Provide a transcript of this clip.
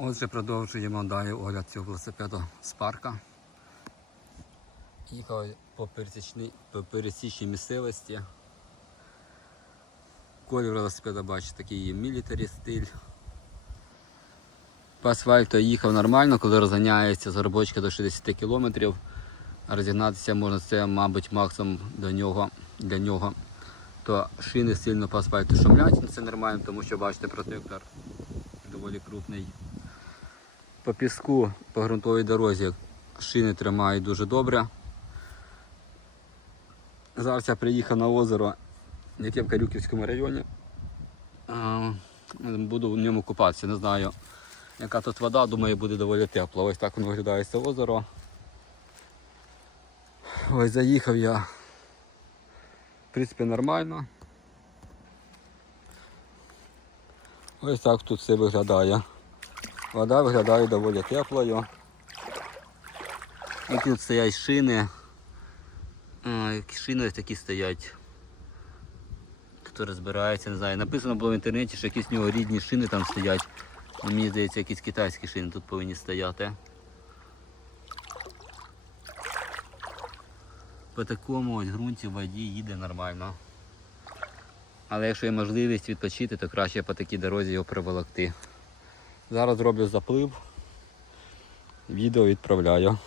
Отже, продовжуємо далі огляд цього велосипеду з парка. Їхав по пересічній, місцевості. Колір велосипеда, бачите, такий є мілітарі стиль. По асфальту їхав нормально, коли розганяється з горбочка до 60 км. Розігнатися можна це, мабуть, максимум до нього, для нього. То шини сильно по асфальту шумлять, ну, це нормально, тому що бачите протектор доволі крупний. По піску, по ґрунтовій дорозі шини тримають дуже добре. Зараз я приїхав на озеро, яке в Карюківському районі. Буду в ньому купатися, не знаю, яка тут вода, думаю, буде доволі тепла. Ось так воно виглядає це озеро. Ось заїхав я. В принципі, нормально. Ось так тут все виглядає. Вода виглядає доволі теплою. І тут стоять шини. Шини такі стоять. Хто розбирається, не знаю. Написано було в інтернеті, що якісь в нього рідні шини там стоять. Ну, Мені здається, якісь китайські шини тут повинні стояти. По такому ось ґрунті в воді їде нормально. Але якщо є можливість відпочити, то краще по такій дорозі його приволокти. Зараз роблю заплив. Відео відправляю.